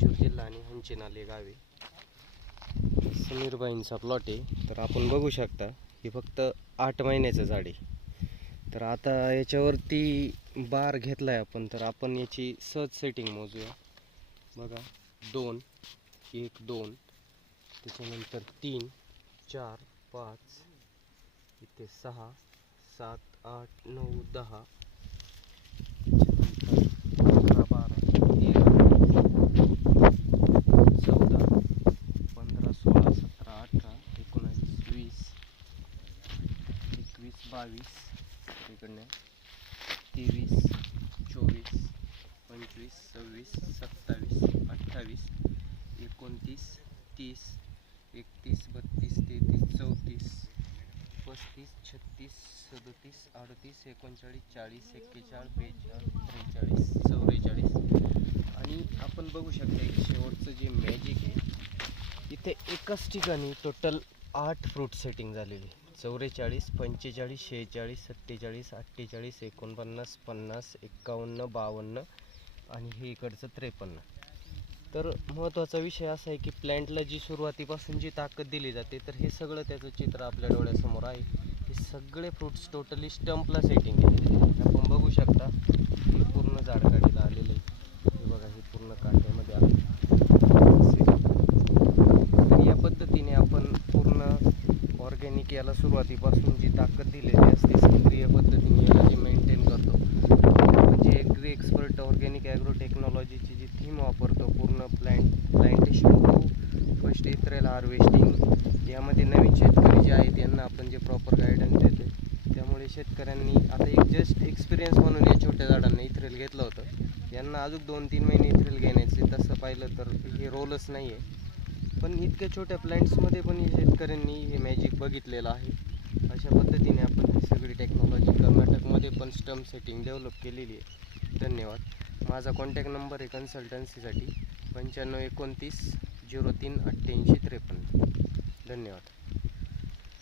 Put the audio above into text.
रायचूर जिल्हा आणि हंचिनाले गावे समीरबाईंचा प्लॉट आहे. तर आपण बघू शकता हे फक्त 8 महिन्याचं झाड आहे. तर आता याच्यावरती बार घेतलाय आपण, तर आपण याची सहज सेटिंग मोजूया. बघा 2 1 2 त्याच्यानंतर 3 4 5 इथे 6 7 8 9 10 11 12 13 14 15 16 17 18 19 20 21 22 इकडनं 23 24 25 26 27 28 29 30 31 32 33 34 35 36 37 38 39 40 41 42 43 44 आणि आपण बघू शकता एक शेवटचं जे मॅजिक आहे, इथे एकाच ठिकाणी टोटल 8 फ्रूट सेटिंग झालेली. 44 45 46 47 48 49 50 51 52 आणि हे इकडचं 53. तर महत्त्वाचा विषय असा आहे की प्लॅन्टला जी सुरुवातीपासून जी ताकद दिली जाते, तर हे सगळं त्याचं चित्र आपल्या डोळ्यासमोर आहे. हे सगळे फ्रूट्स टोटली स्टंपला सेटिंग केलेले आहे. आपण बघू शकता हे पूर्ण झाडकाडीला आलेलं आहे. हे बघा हे पूर्ण काट्यामध्ये आहे. तर या पद्धतीने आपण पूर्ण ऑर्गॅनिक याला सुरुवातीपासून जी ताकद दिलेली असते सेंद्रिय पद्धतीने याला जे मेंटेन करतो, म्हणजे ॲग्री एक्सपर्ट ऑर्गॅनिक ॲग्रो टेक्नॉलॉजीची जी थीम वापरतो, पूर्ण plantation to first Ethrel harvesting, यामध्ये नवीन शेतकरी जे आहेत यांना आपण जे प्रॉपर गायडन्स देतो. त्यामुळे शेतकऱ्यांनी आता एक जस्ट एक्सपिरियन्स म्हणून या छोट्या झाडांना इथरेल घेतलं होतं. यांना अजून 2-3 महिने इथरेल घेण्याचे, तसं पाहिलं तर हे रोलच नाही आहे. पण इतक्या छोट्या प्लांट्समध्ये पण शेतकऱ्यांनी हे मॅजिक बघितलेलं आहे. अशा पद्धतीने आपण ही सगळी टेक्नॉलॉजी कर्नाटकमध्ये पण स्टंप सेटिंग डेव्हलप केलेली आहे. धन्यवाद. माझा कॉन्टॅक्ट नंबर आहे कन्सल्टन्सीसाठी 95 29 03 88 53. धन्यवाद.